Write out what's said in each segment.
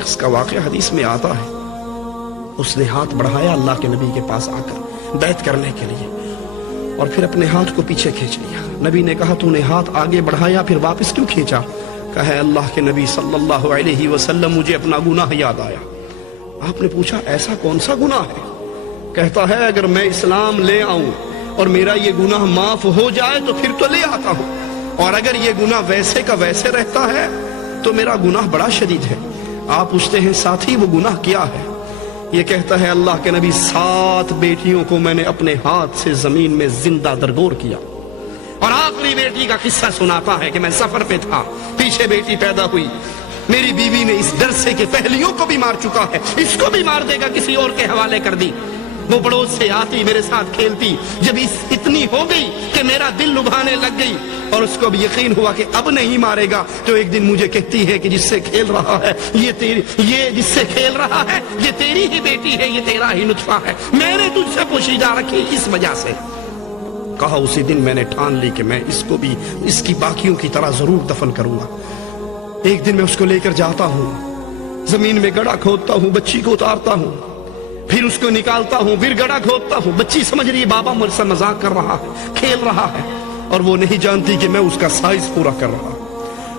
شخص کا واقعہ حدیث میں آتا ہے، اس نے ہاتھ بڑھایا اللہ کے نبی کے پاس آ کر بیعت کرنے کے لیے، اور پھر اپنے ہاتھ کو پیچھے کھینچ لیا۔ نبی نے کہا تو نے ہاتھ آگے بڑھایا پھر واپس کیوں کھینچا؟ کہا اللہ کے نبی صلی اللہ علیہ وسلم مجھے اپنا گناہ یاد آیا۔ آپ نے پوچھا ایسا کون سا گناہ ہے؟ کہتا ہے اگر میں اسلام لے آؤں اور میرا یہ گناہ معاف ہو جائے تو پھر تو لے آتا ہوں، اور اگر یہ گناہ ویسے کا ویسے رہتا ہے تو میرا گناہ بڑا شدید ہے۔ آپ پوچھتے ہیں ساتھی وہ گناہ کیا ہے؟ یہ کہتا ہے اللہ کے نبی 7 بیٹیوں کو میں نے اپنے ہاتھ سے زمین میں زندہ درگور کیا، اور آخری بیٹی کا قصہ سناتا ہے کہ میں سفر پہ تھا، پیچھے بیٹی پیدا ہوئی، میری بیوی نے اس ڈر سے کہ پہلیوں کو بھی مار چکا ہے اس کو بھی مار دے گا کسی اور کے حوالے کر دی۔ وہ پڑوس سے آتی میرے ساتھ کھیلتی، جب اتنی ہو گئی کہ میرا دل لبھانے لگ گئی اور اس کو بھی یقین ہوا کہ اب نہیں مارے گا، تو ایک دن مجھے کہتی ہے کہ جس سے کھیل رہا ہے یہ جس سے کھیل رہا ہے یہ تیری ہی بیٹی ہے، یہ تیرا ہی نطفہ ہے، میں نے تجھ سے پوشیدہ رکھی اس وجہ سے۔ کہا اسی دن میں نے ٹھان لی کہ میں اس کو بھی اس کی باقیوں کی طرح ضرور دفن کروں گا۔ ایک دن میں اس کو لے کر جاتا ہوں، زمین میں گڑھا کھودتا ہوں، بچی کو اتارتا ہوں، پھر اس کو نکالتا ہوں، پھر گڑھا کھودتا ہوں۔ بچی سمجھ رہی ہے بابا مجھ سے مذاق کر رہا ہے، کھیل رہا ہے، اور وہ نہیں جانتی کہ میں اس کا سائز پورا کر رہا ہوں۔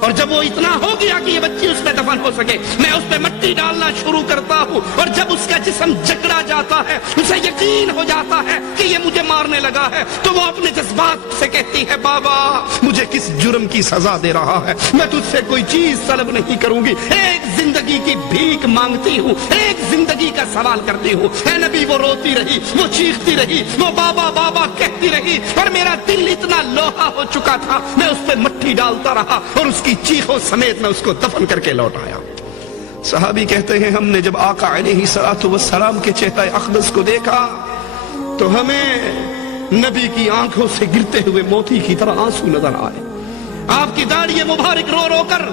اور جب وہ اتنا ہو گیا کہ یہ بچی اس پہ دفن ہو سکے، میں اس پہ مٹی ڈالنا شروع کرتا ہوں، اور جب اس کا جسم جکڑا جاتا ہے، اسے یقین ہو جاتا ہے کہ یہ مجھے مارنے لگا ہے، تو وہ اپنے جذبات سے کہتی ہے بابا مجھے کس جرم کی سزا دے رہا ہے، میں تجھ سے کوئی چیز طلب نہیں کروں گی، ایک زندگی کی بھیک مانگتی ہوں، ایک زندگی کا سوال کرتی ہوں۔ اے نبی وہ روتی رہی، وہ چیختی رہی، وہ بابا بابا کہتی رہی، اور میرا دل اتنا لوہا ہو چکا تھا، میں اس پہ مٹی ڈالتا رہا اور اس کی چیخوں سمیت میں اس کو دفن کر کے لوٹ آیا۔ صحابی کہتے ہیں ہم نے جب آقا علیہ الصلوۃ والسلام کے چہتہ اقدس کو دیکھا تو ہمیں نبی کی آنکھوں سے گرتے ہوئے موتی کی طرح آنسو نظر آئے۔ آپ کی داڑھی مبارک رو رو کر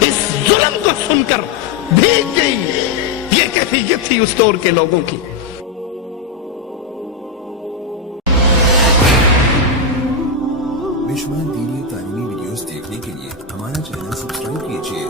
اس ظلم کو سن کر بھیگ گئی۔ یہ کیفیت تھی اس دور کے لوگوں کی۔ بشمار دینی تعلیمی ویڈیوز دیکھنے کے لیے ہمارا چینل سبسکرائب کیجیے۔